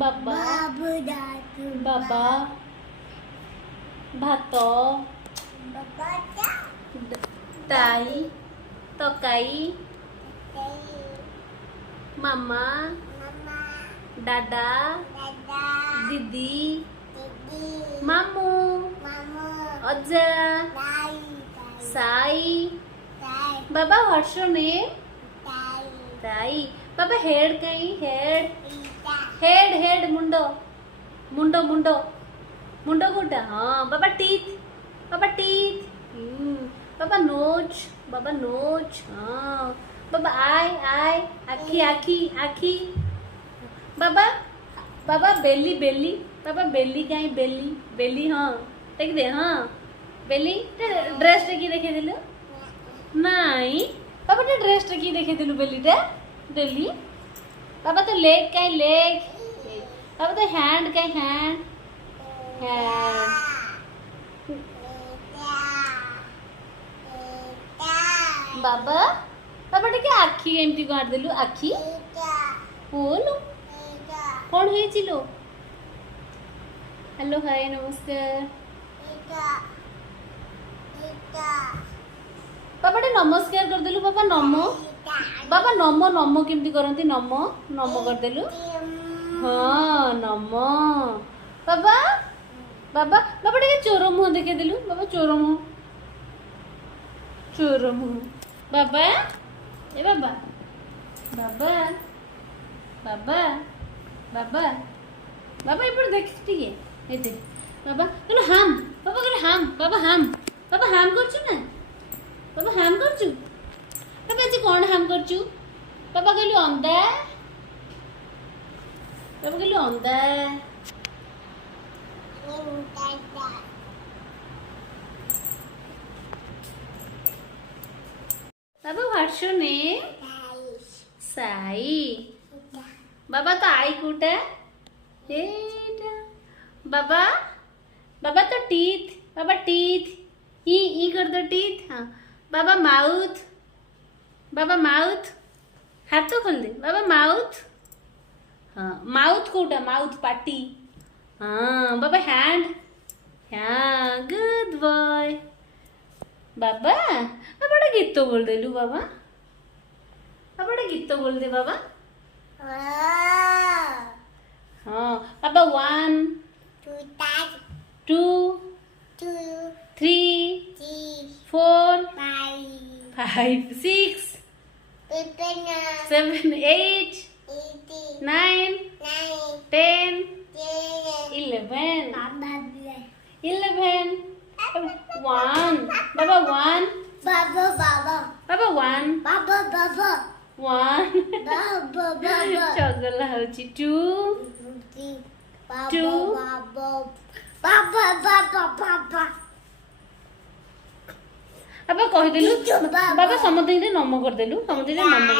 बाबा बाबा भात दाई तकाई मामा दादा दीदी मामू अज्जा Sai Baba what's your name ताई बाबा हेड कहीं हेड हेड हेड मुंडो मुंडो मुंडो मुंडो कोटा हाँ बाबा टीथ बाबा नोज हाँ बाबा आई आखी आखी आखी बाबा बाबा बेली बेली बाबा बेली कहीं बेली बेली हाँ देख दे हाँ बेली ड्रेस टे देखे दिलु नहीं बाबा टे ड्रेस टे देखे दिलु बेली टे डेली बाबा तो लेग कहीं लेग बाबा तो हैंड कहीं हैंड हैंड बाबा बाबा टे आखी एमती काट देलु आखी बोलो कौन हुई चिलो हेलो हाय नमस्कार बाबा टे नमस्कार कर देलु बाबा नमो नमो केमती करंती नमो नमो कर देलु हाँ नमो बाबा बाबा बाबा टे चोर मुह देखे देलु बाबा चोर मुह बाबा ए बाबा बाबा बाबा बाबा बाबा इपड़ देख टिके एते बाबा कहलो हाम बाबा कहलो हाम बाबा हाम करछु ना बाबा हाम करछु बाबा जी कौन हाम करछु बाबा कहलो अंडा बाबा कहलो अंडा बाबा what's your name Sai Baba तो आई कूटा बाबा बाबा तो टीथ बाबा टीथ ई कर दो टीथ हाँ बाबा माउथ हाथ तो खोल दे बाबा माउथ हाँ माउथ कोटा माउथ पाटी हाँ बाबा हैंड हाँ गुड बॉय बाबा बाबा गीत बोल देलु बाबा गीत बोल दे बाबा हाँ बाबा 1 2 3 4 5 6 7 8 9 10 11 1 बाबा 1 बाबा 1 चगला होची 2 बाबा कह देलु बाबा समझ नम कर देलु समझ नम कर